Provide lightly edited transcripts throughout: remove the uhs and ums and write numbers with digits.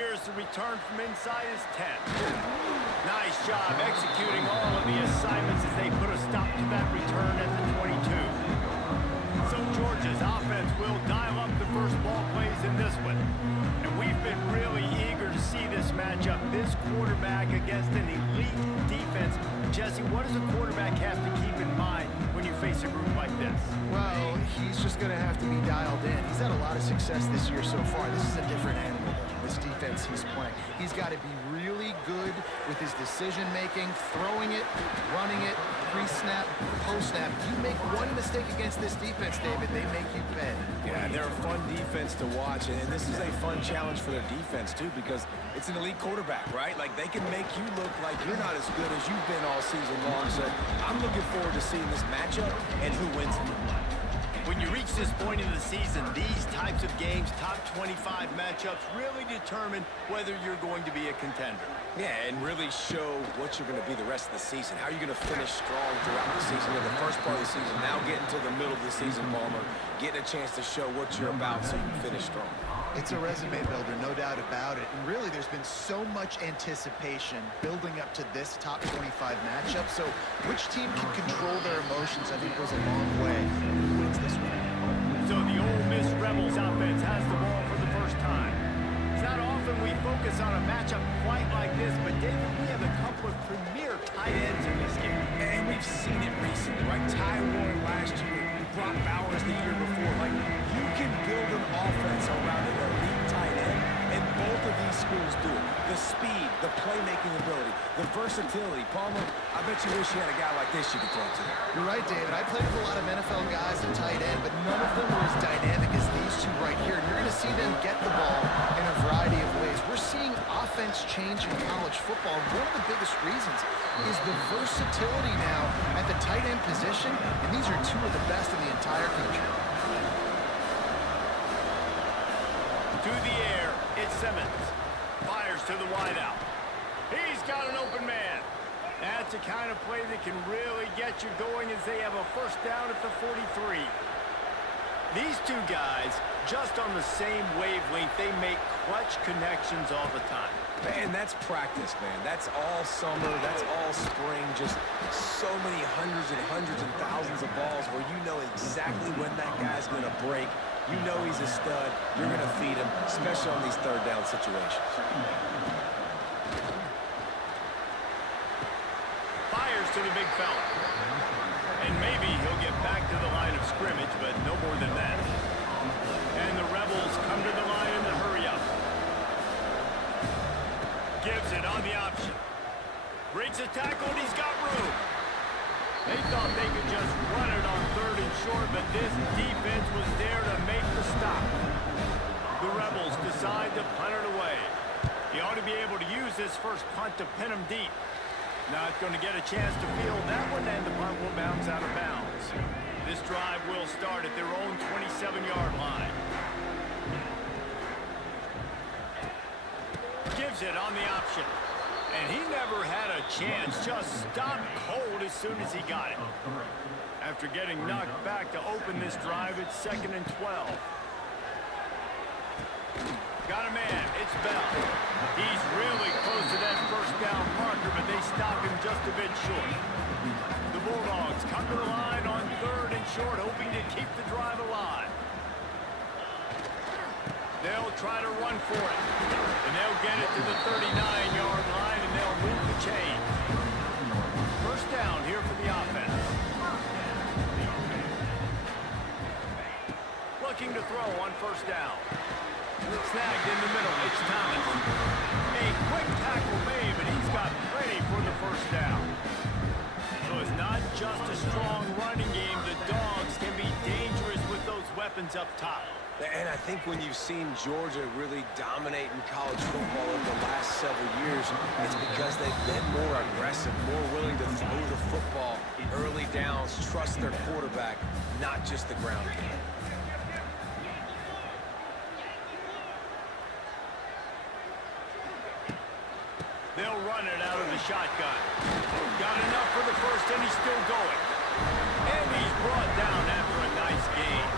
Here's the return from inside his 10. Nice job executing all of the assignments as they put a stop to that return at the 22. So Georgia's offense will dial up the first ball plays in this one. And we've been really eager to see this matchup. This quarterback against an elite defense. Jesse, what does a quarterback have to keep in mind when you face a group like this? Well, he's just going to have to be dialed in. He's had a lot of success this year so far. This is a different animal, this defense he's playing. He's got to be really good with his decision-making, throwing it, running it, pre-snap, post-snap. You make one mistake against this defense, David, they make you pay. Yeah, they're a fun defense to watch, and this is a fun challenge for their defense, too, because it's an elite quarterback, right? Like, they can make you look like you're not as good as you've been all season long, so I'm looking forward to seeing this matchup and who wins it. When you reach this point in the season, these types of games, top 25 matchups, really determine whether you're going to be a contender. Yeah, and really show what you're going to be the rest of the season. How are you going to finish strong throughout the season, in the first part of the season, now getting to the middle of the season, Palmer, getting a chance to show what you're about so you can finish strong. It's a resume builder, no doubt about it. And really, there's been so much anticipation building up to this top 25 matchup. So which team can control their emotions, I think, goes a long way. Who wins this one? So the Ole Miss Rebels offense has the ball for the first time. It's not often we focus on a matchup quite like this, but David, we have a couple of premier tight ends in this game. And we've seen it recently, right? Ty Warren last year, Brock Bowers the year before. Like, you can build an offense around an elite tight end, and both of these schools do it. The speed, the playmaking ability, the versatility. Palmer, I bet you wish you had a guy like this you could throw to. You're right, David. I played with a lot of NFL guys in tight end, but none of them were as dynamic as these two right here. And you're going to see them get the ball in a variety of ways. We're seeing offense change in college football. One of the biggest reasons is the versatility now at the tight end position, and these are two of the best in the entire country. To the air, it's Simmons. Fires to the wideout. He's got an open man. That's the kind of play that can really get you going as they have a first down at the 43. These two guys, just on the same wavelength, they make clutch connections all the time. Man, that's practice, man. That's all summer. That's all spring. Just so many hundreds and thousands of balls where you know exactly when that guy's going to break. You know he's a stud. You're going to feed him, especially on these third down situations. Fires to the big fella. And maybe he'll get back to the line of scrimmage, but no more than that. And the Rebels come to the line in the hurry up. Gives it on the option. Breaks a tackle, and he's got room. They thought they could just run it on third and short, but this defense was there to make the stop. The Rebels decide to punt it away. He ought to be able to use this first punt to pin him deep. Not going to get a chance to field that one, and the punt will bounce out of bounds. This drive will start at their own 27-yard line. Gives it on the option. And he never had a chance, just stopped cold as soon as he got it. After getting knocked back to open this drive, it's 2nd and 12. Got a man, it's Bell. He's really close to that first down marker, but they stop him just a bit short. The Bulldogs come to the line on 3rd and short, hoping to keep the drive alive. They'll try to run for it, and they'll get it to the 39-yard line, and they'll move the chains. First down here for the offense. Looking to throw on first down. Snagged in the middle, it's Thomas. A quick tackle made, but he's got plenty for the first down. So it's not just a strong running game. The Dogs can be dangerous with those weapons up top. And I think when you've seen Georgia really dominate in college football over the last several years, it's because they've been more aggressive, more willing to throw the football, early downs, trust their quarterback, not just the ground game. They'll run it out of the shotgun. Got enough for the first, and he's still going. And he's brought down after a nice gain.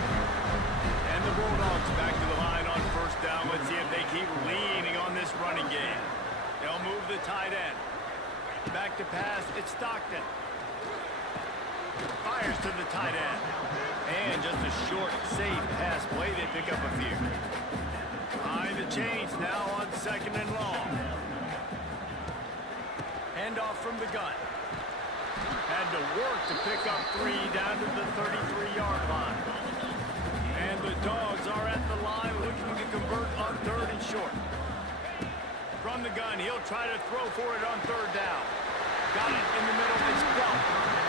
And the Bulldogs back to the line on first down. Let's see if they keep leaning on this They'll move the tight end. Back to pass, it's Stockton. Fires to the tight end. And just a short, safe pass play. They pick up a few. Behind the chains now on 2nd and long. Handoff from the gun. Had to work to pick up 3 down to the 33-yard line. And the Dogs are at the line looking to convert on 3rd and short. From the gun, he'll try to throw for it on 3rd down. Got it in the middle, it's Bell.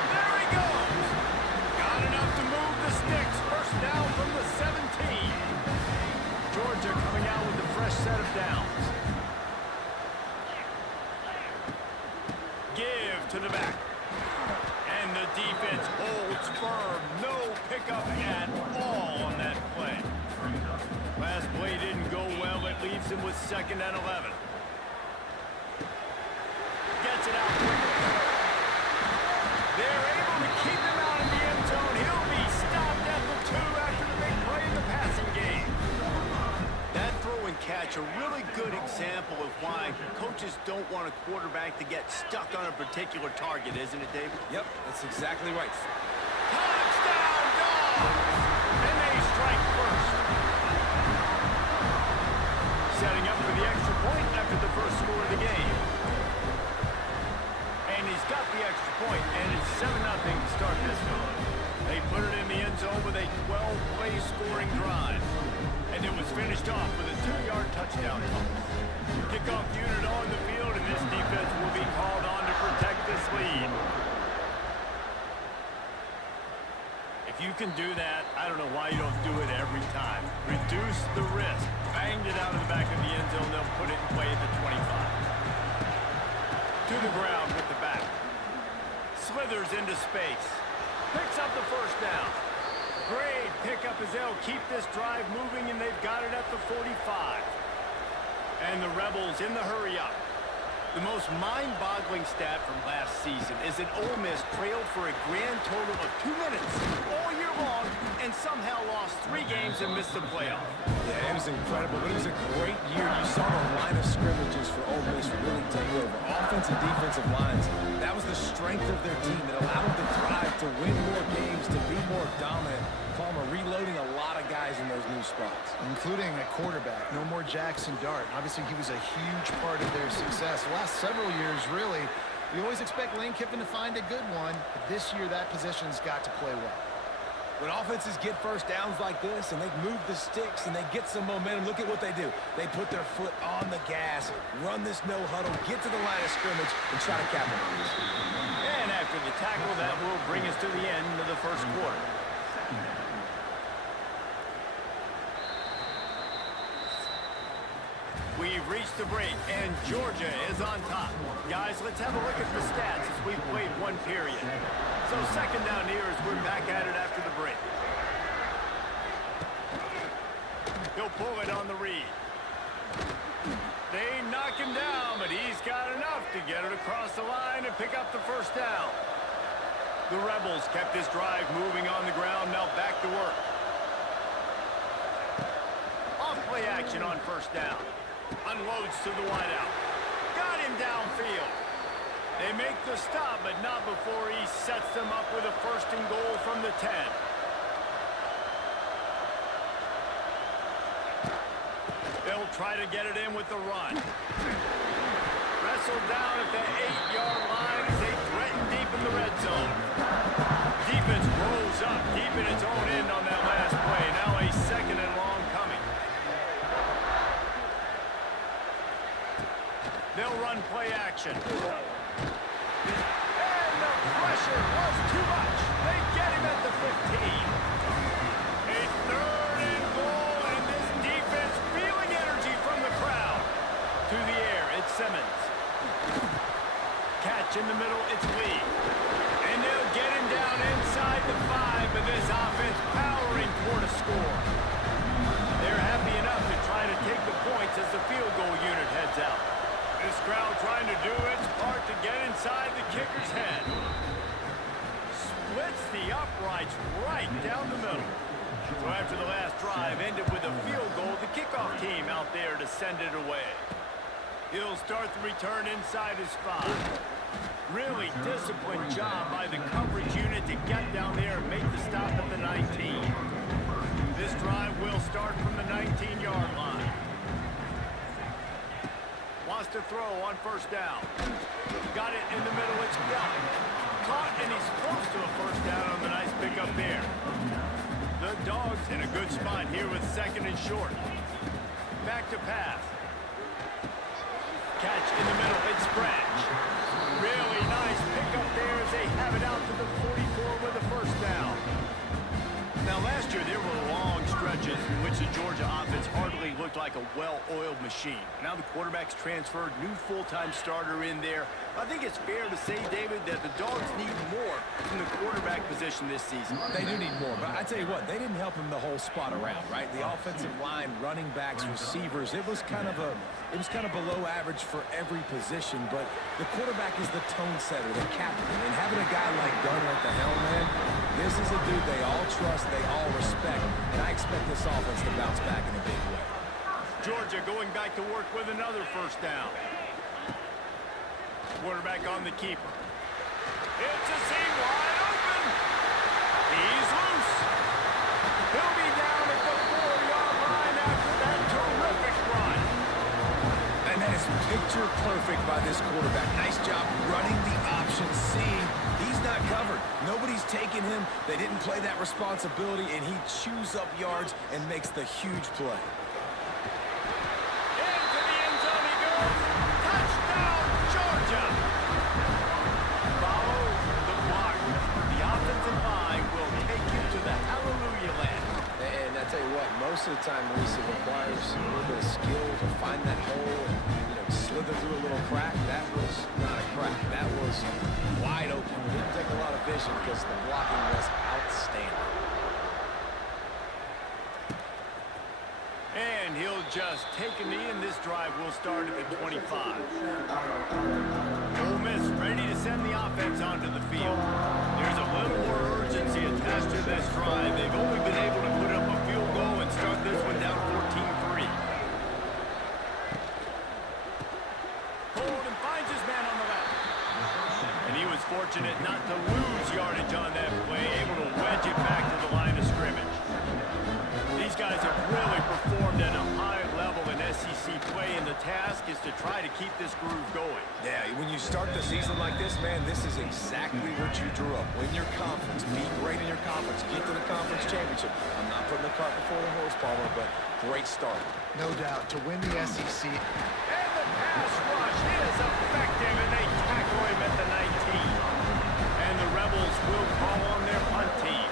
There he goes! Got enough to move the sticks. First down from the 17. Georgia coming out with a fresh set of downs. Give to the back. And the defense holds firm. No pickup at all on that play. Last play didn't go well. It leaves him with 2nd and 11. Gets it out quickly. They're able to keep him out of the end zone. He'll be stopped at the 2 after the big play in the passing game. That throw and catch, a really good example of why coaches don't want a quarterback to get stuck on a particular target, isn't it, David? Yep, that's exactly right. Touchdown, Dogs! And they strike first. Setting up for the extra point after the first score of the game. And he's got the extra point, and it's 7-0 to start this one. They put it in the end zone with a 12-play scoring drive. And it was finished off with a 2-yard touchdown toss. Kickoff unit on the field, and this defense will be called on to protect this lead. If you can do that, I don't know why you don't do it every time. Reduce the risk. Banged it out of the back of the end zone. They'll put it in play at the 25. To the ground with the back. Slithers into space. Picks up the first down. Great pickup as they'll keep this drive moving, and they've got it at the 45. And the Rebels in the hurry-up. The most mind-boggling stat from last season is that Ole Miss trailed for a grand total of 2 minutes all year long and somehow lost 3 games and missed the playoff. Yeah, it was incredible, but it was a great year. You saw the line of scrimmages for Ole Miss really take over. Offense and defensive lines, that was the strength of their team. It allowed them to thrive, to win more games, to be more dominant. Palmer reloading a lot of guys in those new spots. Including a quarterback. No more Jackson Dart. Obviously, he was a huge part of their success. The last several years, really, we always expect Lane Kiffin to find a good one. But this year, that position's got to play well. When offenses get first downs like this and they move the sticks and they get some momentum, look at what they do. They put their foot on the gas, run this no huddle, get to the line of scrimmage, and try to capitalize. And after the tackle, that will bring us to the end of the first quarter. We've reached the break, and Georgia is on top. Guys, let's have a look at the stats as we've played 1 period. So 2nd down here as we're back at it after the break. He'll pull it on the read. They knock him down, but he's got enough to get it across the line and pick up the first down. The Rebels kept this drive moving on the ground, now back to work. Off play action on first down. Unloads to the wideout. Got him downfield. They make the stop, but not before he sets them up with a 1st and goal from the 10. They'll try to get it in with the run. Wrestled down at the 8-yard line as they threaten deep in the red zone. Defense rolls up deep in its own end on that last play. Now a 2nd and long coming. They'll run play action. And the pressure was too much. They get him at the 15. A 3rd and goal, and this defense feeling energy from the crowd. To the air, it's Simmons. Catch in the middle, it's Lee. And they'll get him down inside the 5, but this offense powering toward a score. They're happy enough to try to take the points as the field goal unit heads out. This crowd trying to do its part to get inside the kicker's head. Splits the uprights right down the middle. So after the last drive ended with a field goal, the kickoff team out there to send it away. He'll start the return inside his 5. Really disciplined job by the coverage unit to get down there and make the stop at the 19. This drive will start from the 19-yard line. Wants to throw on first down. Got it in the middle, it's done. Caught, and he's close to a first down on the nice pickup there. The Dogs in a good spot here with second and short. Back to pass. Catch in the middle, it's Branch. Really nice pickup there as they have it out to the 44 with a first down. Now, last year, there were long stretches in which the Georgia offense hardly looked like a well-oiled machine. Now the quarterback's transferred, new full-time starter in there. I think it's fair to say, David, that the Dogs need more from the quarterback position this season. They do need more, but I tell you what, they didn't help him the whole spot around, right? The offensive line, running backs, receivers, it was kind of below average for every position, but the quarterback is the tone setter, the captain, and having a guy like Gunner at the helm, man, this is a dude they all trust, they all respect, and I expect this offense to bounce back in a big way. Georgia going back to work with another first down. Quarterback on the keeper. It's a seam wide open. He's loose. He'll be down at the 4-yard line after that terrific run. And that is picture perfect by this quarterback. Nice job running the option, seeing he's not covered. Nobody's taking him. They didn't play that responsibility, and he chews up yards and makes the huge play. Into the end zone he goes. Touchdown, Georgia. Follow the block. The offensive line will take you to the hallelujah land. And I tell you what, most of the time, Reese, it requires a little bit of skill to find that hole and, slither through a little crack. That was not a crack. That was wide open. Didn't take a lot of vision because the blocking was outstanding. And he'll just take a knee, and this drive will start at the 25. Ole Miss ready to send the offense onto the field. There's a little more urgency attached to this drive. They've only been able to put up a field goal and start this one down 14-3. Holden finds his man on the left. And he was fortunate not to lose yardage on that play, able to wedge it back to the line of scrimmage. These guys have really performed at a high level in SEC play, and the task is to try to keep this groove going. Yeah, when you start the season like this, man, this is exactly what you drew up. Win your conference, be great in your conference, get to the conference championship. I'm not putting the cart before the horse, Palmer, but great start. No doubt, to win the SEC. And the pass rush is effective, and they tackle him at the 19. And the Rebels will call on their punt team.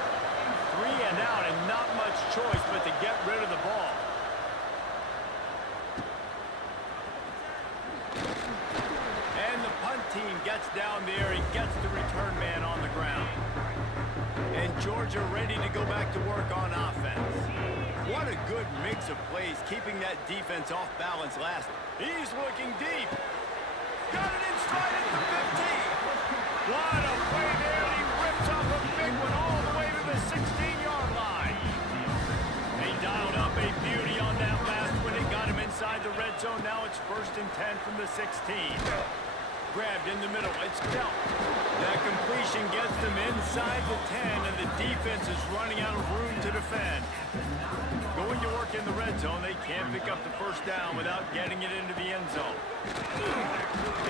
3 and out, and not much choice but to get rid of the ball. And the punt team gets down there and gets the return man on the ground. And Georgia ready to go back to work on offense. What a good mix of plays, keeping that defense off balance last. He's looking deep. Got it in stride at the 15. What a play there, and he rips off a big one all the way to the 16-yard line. They dialed up a beauty on that last one. It got him inside the red zone. Now it's 1st and 10 from the 16. Grabbed in the middle. It's Delp. That completion gets them inside the 10, and the defense is running out of room to defend. Going to work in the red zone. They can't pick up the first down without getting it into the end zone.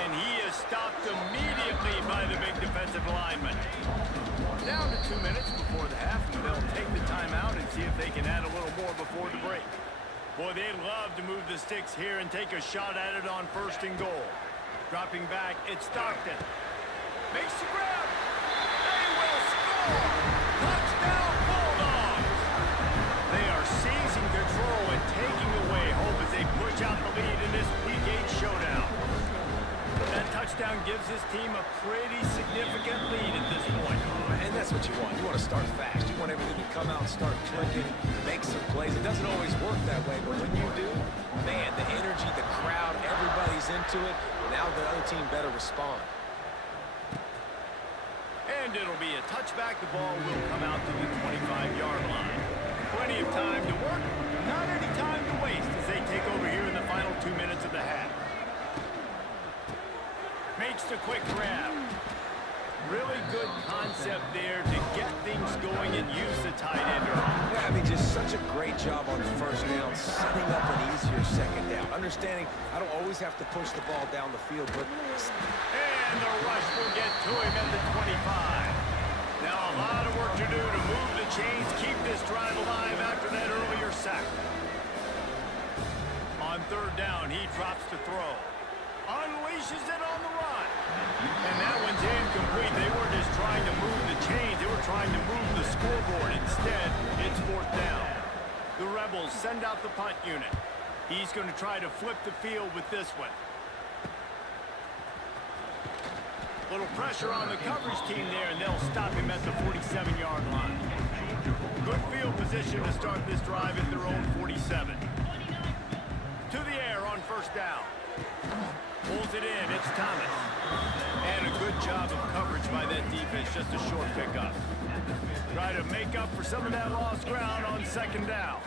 And he is stopped immediately by the big defensive lineman. Down to 2 minutes before the half, and they'll take the timeout and see if they can add a little more before the break. Boy, they'd love to move the sticks here and take a shot at it on 1st and goal. Dropping back, it's Stockton. Makes the grab. They will score. Touchdown, Bulldogs. They are seizing control and taking away hope as they push out the lead in this Week 8 showdown. That touchdown gives his team a pretty significant lead at this point. And that's what you want. You want to start fast. You want everything to come out, start clicking, make some plays. It doesn't always work that way, but when you do, man, the energy, the crowd, everybody's into it. Now the other team better respond. And it'll be a touchback. The ball will come out to the 25-yard line. Plenty of time to work, not any time to waste as they take over here in the final 2 minutes of the half. concept there to get things going and use the tight end early. Yeah, I mean, just such a great job on first down, setting up an easier second down. Understanding I don't always have to push the ball down the field, but... And the rush will get to him at the 25. Now a lot of work to do to move the chains, keep this drive alive after that earlier sack. On third down, he drops to throw. Unleashes it on the run. And that one's incomplete. They were just trying to move the chains. They were trying to move the scoreboard. Instead, it's fourth down. The Rebels send out the punt unit. He's going to try to flip the field with this one. Little pressure on the coverage team there, and they'll stop him at the 47-yard line. Good field position to start this drive at their own 47. To the air on first down. Pulls it in, it's Thomas. And a good job of coverage by that defense, just a short pickup. Try to make up for some of that lost ground on second down.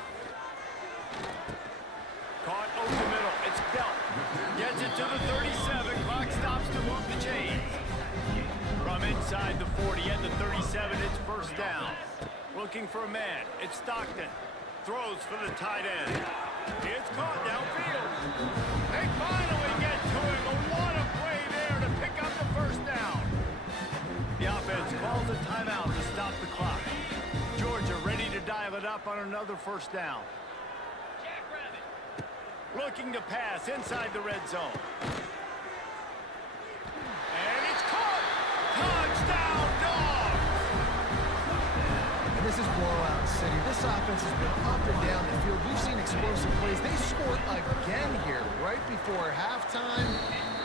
Caught over the middle, it's dealt. Gets it to the 37, clock stops to move the chains. From inside the 40 at the 37, it's first down. Looking for a man, it's Stockton. Throws for the tight end. It's caught downfield. They finally get to him, but what a play there to pick up the first down. The offense calls a timeout to stop the clock. Georgia ready to dial it up on another first down. Looking to pass inside the red zone. And it's caught! Touchdown, Dogs! And this is blowout city. This offense has been up and down the field. We've seen explosive plays. They scored again here right before halftime.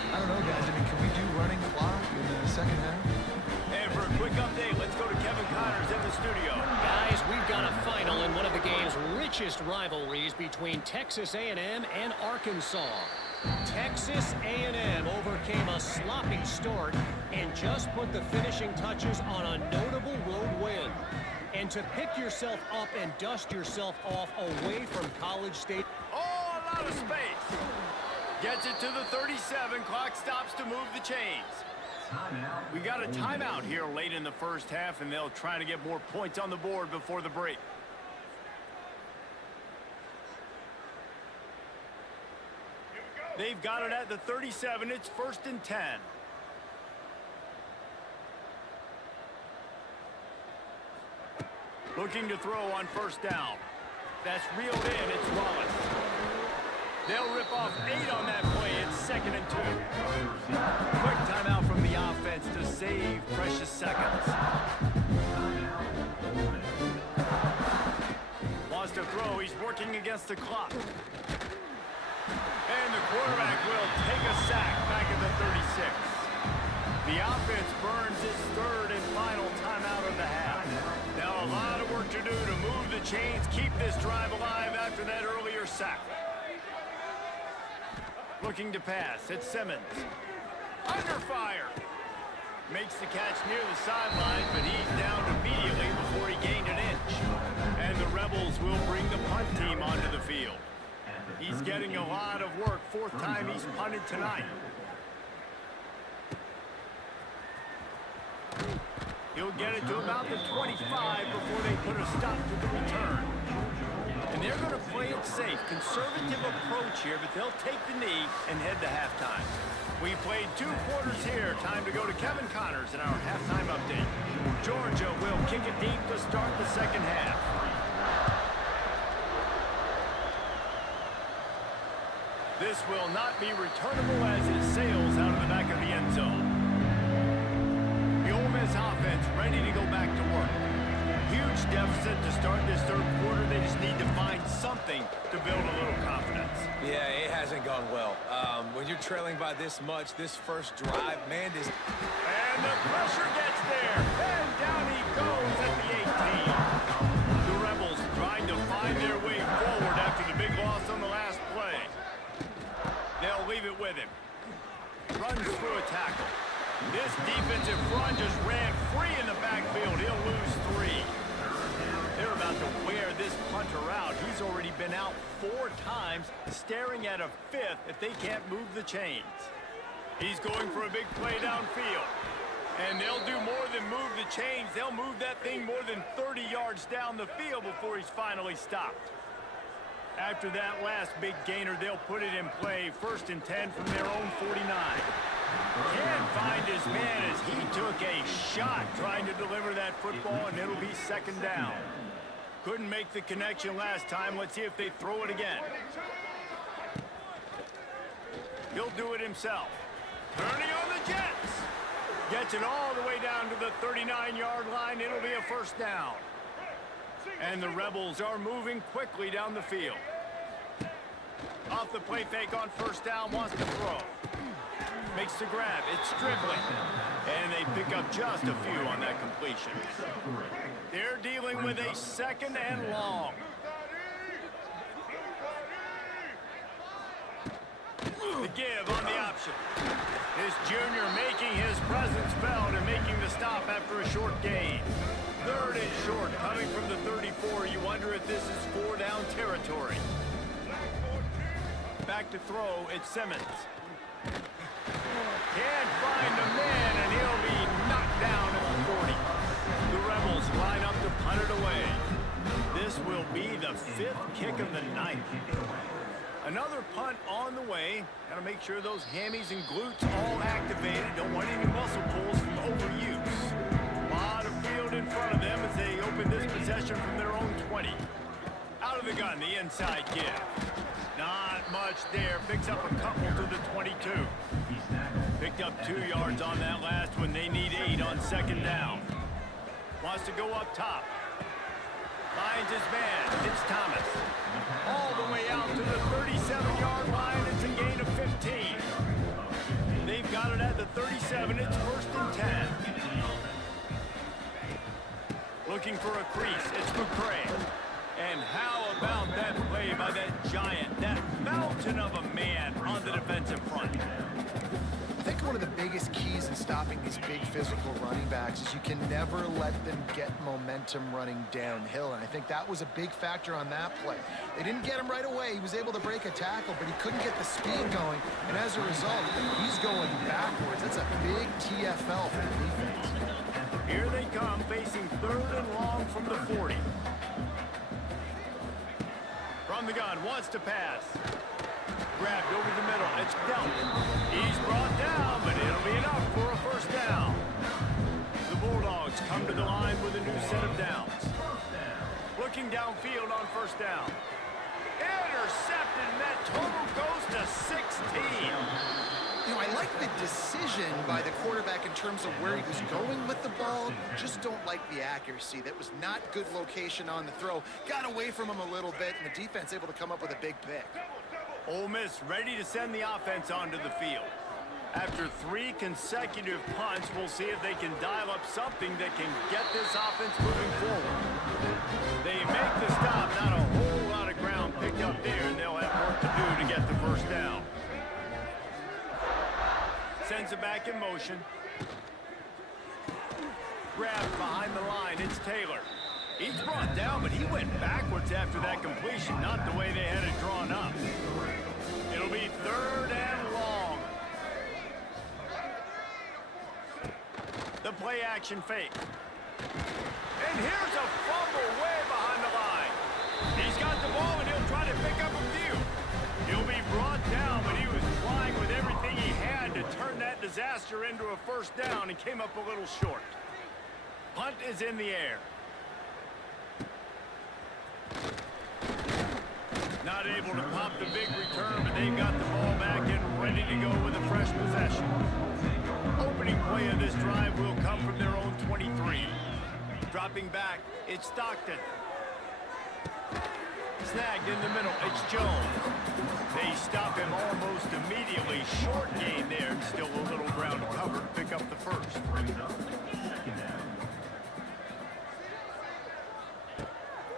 I don't know, guys. I mean, can we do running clock in the second half? And for a quick update, let's go to Kevin Connors in the studio. Guys, we've got a final in one of the game's richest rivalries between Texas A&M and Arkansas. Texas A&M overcame a sloppy start and just put the finishing touches on a notable road win. And to pick yourself up and dust yourself off away from College Station. Oh, a lot of space. Gets it to the 37. Clock stops to move the chains. We got a timeout here late in the first half, and they'll try to get more points on the board before the break. They've got it at the 37. It's 1st and 10. Looking to throw on first down. That's reeled in. It's Wallace. They'll rip off 8 on that play. It's 2nd and 2. Quick timeout from the offense to save precious seconds. Wants to throw. He's working against the clock. And the quarterback will take a sack back at the 36. The offense burns its 3rd and final timeout of the half. Now a lot of work to do to move the chains, keep this drive alive after that earlier sack. Looking to pass, it's Simmons. Under fire. Makes the catch near the sideline, but he's down immediately before he gained an inch. And the Rebels will bring the punt team onto the field. He's getting a lot of work. 4th time he's punted tonight. He'll get it to about the 25 before they put a stop to the return. And they're going to play it safe. Conservative approach here, but they'll take the knee and head to halftime. We played 2 quarters here. Time to go to Kevin Connors in our halftime update. Georgia will kick it deep to start the second half. This will not be returnable as it sails out of the back of the end zone. The Ole Miss offense ready to go back to work. Huge deficit to start this 3rd quarter. They just need to find something to build a little confidence. Yeah, it hasn't gone well. When you're trailing by this much, this first drive, man, this... And the pressure gets there. And down he goes at the 18. The Rebels trying to find their way forward after the big loss on the last play. They'll leave it with him. Runs through a tackle. This defensive front just ran free in the backfield. He'll lose 3. They're about to wear this punter out. He's already been out 4 times, staring at a 5th if they can't move the chains. He's going for a big play downfield. And they'll do more than move the chains. They'll move that thing more than 30 yards down the field before he's finally stopped. After that last big gainer, they'll put it in play. 1st and 10 from their own 49. Can't find his man as he took a shot trying to deliver that football, and it'll be 2nd down. Couldn't make the connection last time. Let's see if they throw it again. He'll do it himself. Turning on the Jets. Gets it all the way down to the 39-yard line. It'll be a 1st down. And the Rebels are moving quickly down the field. Off the play fake on 1st down, wants to throw. Makes the grab. It's dribbling. And they pick up just a few on that completion. They're dealing with a 2nd and long. The give on the option. This junior making his presence felt and making the stop after a short gain. 3rd and short, coming from the 34. You wonder if this is 4-down territory. Back to throw, it's Simmons. Can't find the man, and he'll be knocked down at the 40. The Rebels line up to punt it away. This will be the 5th kick of the night. Another punt on the way. Got to make sure those hammies and glutes all activated. Don't want any muscle pulls from overuse. A lot of field in front of them as they open this possession from their own 20. Out of the gun, the inside give. Not much there. Picks up a couple to the 22. Picked up 2 yards on that last one. They need 8 on 2nd down. Wants to go up top. Finds his man. It's Thomas. All the way out to the 37-yard line. It's a gain of 15. They've got it at the 37. It's 1st and 10. Looking for a crease. It's McCray. And how about that play by that giant, that mountain of a man on the defensive front? I think one of the biggest keys in stopping these big physical running backs is you can never let them get momentum running downhill, and I think that was a big factor on that play. They didn't get him right away. He was able to break a tackle, but he couldn't get the speed going, and as a result, he's going backwards. That's a big TFL for the defense. Here they come, facing 3rd and long from the 40. From the gun, wants to pass. Grabbed over the middle. It's dealt. He's brought down, but it'll be enough for a 1st down. The Bulldogs come to the line with a new set of downs. Looking downfield on 1st down. Intercepted, and that total goes to 16. You know, I like the decision by the quarterback in terms of where he was going with the ball. Just don't like the accuracy. That was not good location on the throw. Got away from him a little bit, and the defense able to come up with a big pick. Ole Miss ready to send the offense onto the field. After 3 consecutive punts, we'll see if they can dial up something that can get this offense moving forward. They make the stop, not a whole lot of ground picked up there, and they'll have work to do to get the 1st down. Sends it back in motion. Grabbed behind the line, it's Taylor. He's brought down, but he went backwards after that completion, not the way they had it drawn up. It'll be 3rd and long. The play action fake. And here's a fumble way behind the line. He's got the ball, and he'll try to pick up a few. He'll be brought down, but he was trying with everything he had to turn that disaster into a 1st down and came up a little short. Punt is in the air. Not able to pop the big return, but they've got the ball back and ready to go with a fresh possession. Opening play of this drive will come from their own 23. Dropping back, it's Stockton. Snagged in the middle, it's Jones. They stop him almost immediately. Short gain there, and still a little ground to cover to pick up the 1st.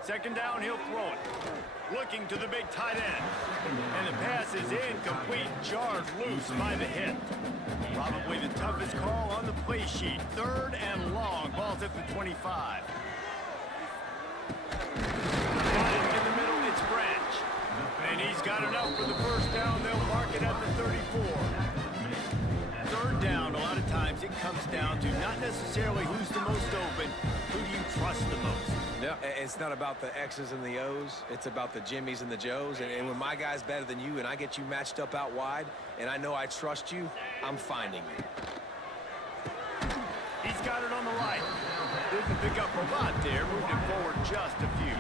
Second down, he'll throw it. Looking to the big tight end. And the pass is incomplete, jarred loose by the hit. Probably the toughest call on the play sheet. 3rd and long, ball's at the 25. Got it in the middle, it's Branch. And he's got enough for the 1st down. They'll mark it at the 34. third down, a lot of times it comes down to not necessarily who's the most open, who do you trust the most? Yeah, it's not about the X's and the O's. It's about the Jimmys and the Joes. And when my guy's better than you and I get you matched up out wide and I know I trust you, I'm finding you. He's got it on the right. Didn't pick up a lot there, moved it forward just a few.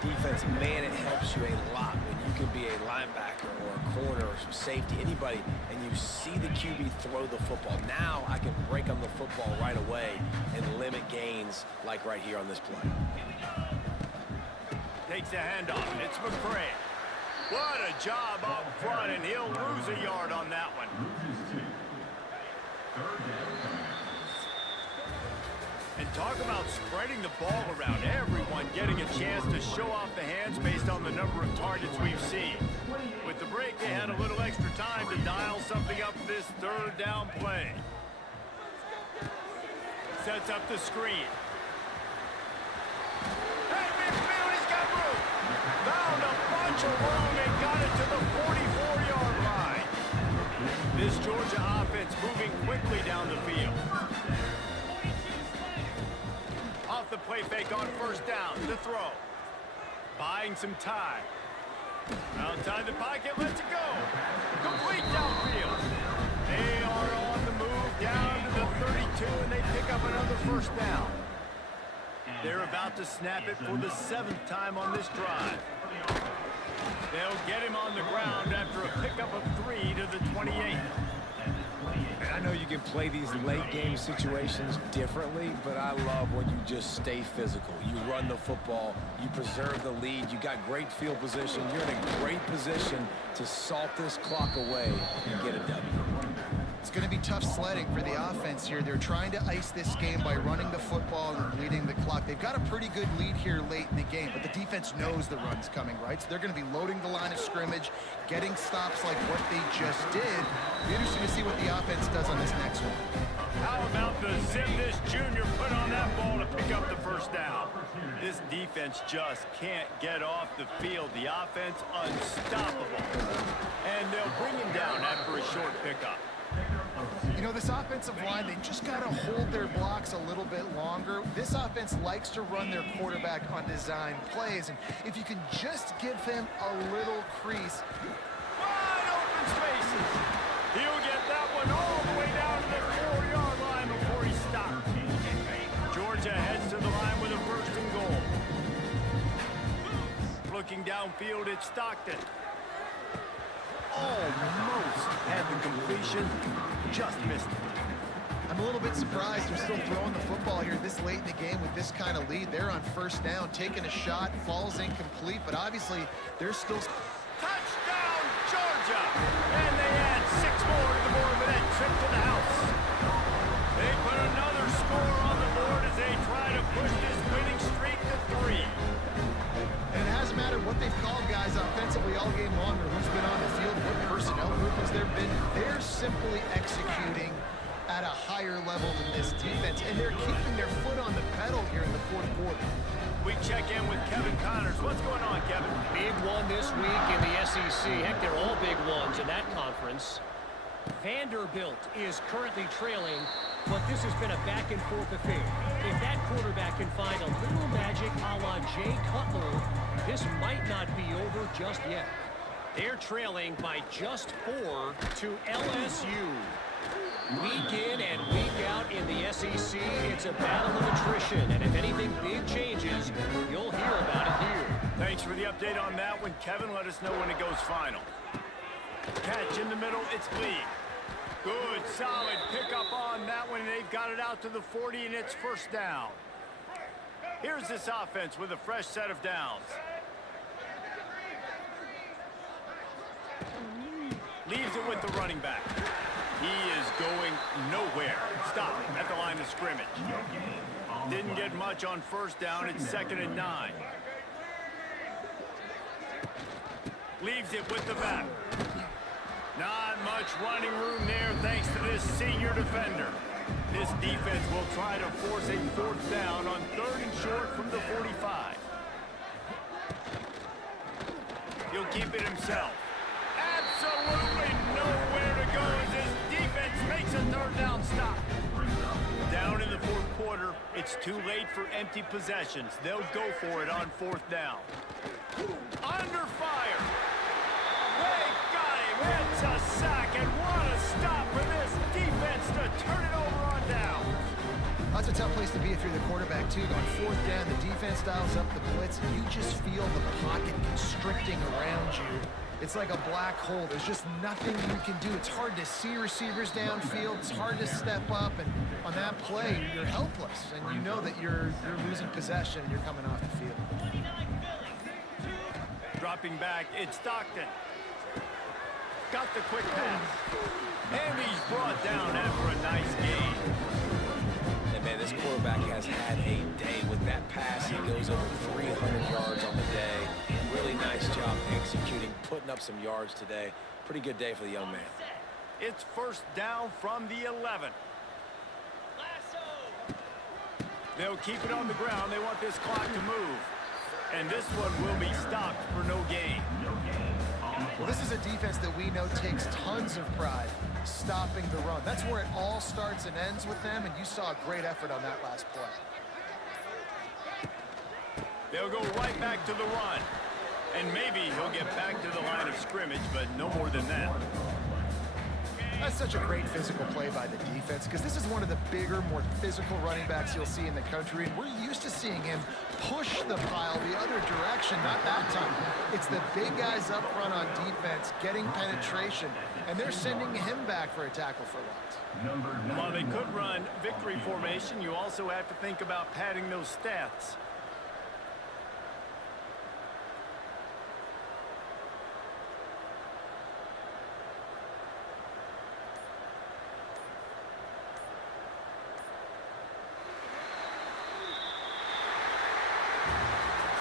Defense, man, it helps you a lot when you can be a linebacker or a corner or some safety, anybody, and you see the QB throw the football. Now I can break on the football right away and limit gains like right here on this play. Takes a handoff. It's McCray. What a job up front, and he'll lose a yard on that one. And talk about spreading the ball around. Everyone getting a chance to show off the hands based on the number of targets we've seen. With the break, they had a little extra time to dial something up this third down play. Sets up the screen. Hey, midfield, he's got room. Found a bunch of room and got it to the 44-yard line. This Georgia offense moving quickly down the field. Off the play fake on first down, the throw. Buying some time. Outside the pocket, lets it go. Complete downfield. They are on the move down to the 32, and they pick up another first down. They're about to snap it for the 7th time on this drive. They'll get him on the ground after a pickup of 3 to the 28. And I know you can play these late game situations differently, but I love when you just stay physical. You run the football, you preserve the lead, you got great field position, you're in a great position to salt this clock away and get a W. It's going to be tough sledding for the offense here. They're trying to ice this game by running the football and leading the clock. They've got a pretty good lead here late in the game, but the defense knows the run's coming, right? So they're going to be loading the line of scrimmage, getting stops like what they just did. Be interesting to see what the offense does on this next one. How about the zip this junior put on that ball to pick up the first down? This defense just can't get off the field. The offense unstoppable. And they'll bring him down after a short pickup. You know, this offensive line, they just got to hold their blocks a little bit longer. This offense likes to run their quarterback on design plays, and if you can just give him a little crease. Wide open spaces. He'll get that one all the way down to the 4-yard line before he stops. Georgia heads to the line with a 1st and goal. Looking downfield, it's Stockton. Almost had the completion, just missed it. I'm a little bit surprised they're still throwing the football here this late in the game with this kind of lead. They're on first down, taking a shot, falls incomplete, but obviously they're still... Touchdown, Georgia! And they add 6 more to the board with that trip to the house. They put another score on the board as they try to push this winning streak to 3. And it hasn't mattered what they've called guys offensively all game long or who's been on the field, what personnel group has there been. They're simply executing at a higher level than this defense, and they're keeping their foot on the pedal here in the 4th quarter. We check in with Kevin Connors. What's going on, Kevin? Big one this week in the SEC. Heck, they're all big ones in that conference. Vanderbilt is currently trailing, but this has been a back-and-forth affair. If that quarterback can find a little magic a la Jay Cutler, this might not be over just yet. They're trailing by just 4 to LSU. Week in and week out in the SEC, it's a battle of attrition, and if anything big changes, you'll hear about it here. Thanks for the update on that one, Kevin. Let us know when it goes final. Catch in the middle, it's Lee. Good, solid pickup on that one. They've got it out to the 40, and it's first down. Here's this offense with a fresh set of downs. Leaves it with the running back. He is going nowhere. Stop at the line of scrimmage. Didn't get much on first down. It's 2nd and 9. Leaves it with the back. Not much running room there thanks to this senior defender. This defense will try to force a 4th down on 3rd and short from the 45. He'll keep it himself. Absolutely nowhere to go as this defense It's too late for empty possessions. They'll go for it on 4th down. Under fire. They got him. It's a sack, and what a stop for this defense to turn it over on down. That's a tough place to be if you're the quarterback, too. On 4th down, the defense dials up the blitz, and you just feel the pocket constricting around you. It's like a black hole. There's just nothing you can do. It's hard to see receivers downfield. It's hard to step up, and on that play, you're helpless, and you know that you're losing possession and you're coming off the field. Dropping back, it's Stockton. Got the quick pass. And he's brought down after a nice gain. And man, this quarterback has had a day with that pass. He goes over 300 yards on the day. Really nice job executing, putting up some yards today. Pretty good day for the young man. It's 1st down from the 11. They'll keep it on the ground. They want this clock to move. And this one will be stopped for no gain. Well, this is a defense that we know takes tons of pride stopping the run. That's where it all starts and ends with them, and you saw a great effort on that last play. They'll go right back to the run. And maybe he'll get back to the line of scrimmage, but no more than that. That's such a great physical play by the defense, because this is one of the bigger, more physical running backs you'll see in the country, and we're used to seeing him push the pile the other direction. Not that time. It's the big guys up front on defense getting penetration, and they're sending him back for a tackle for loss. While they could run victory formation, you also have to think about padding those stats.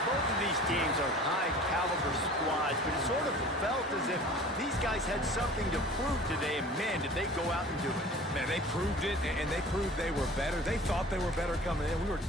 Both of these teams are high-caliber squads, but it sort of felt as if these guys had something to prove today, and man, did they go out and do it. Man, they proved it, and they proved they were better. They thought they were better coming in. We were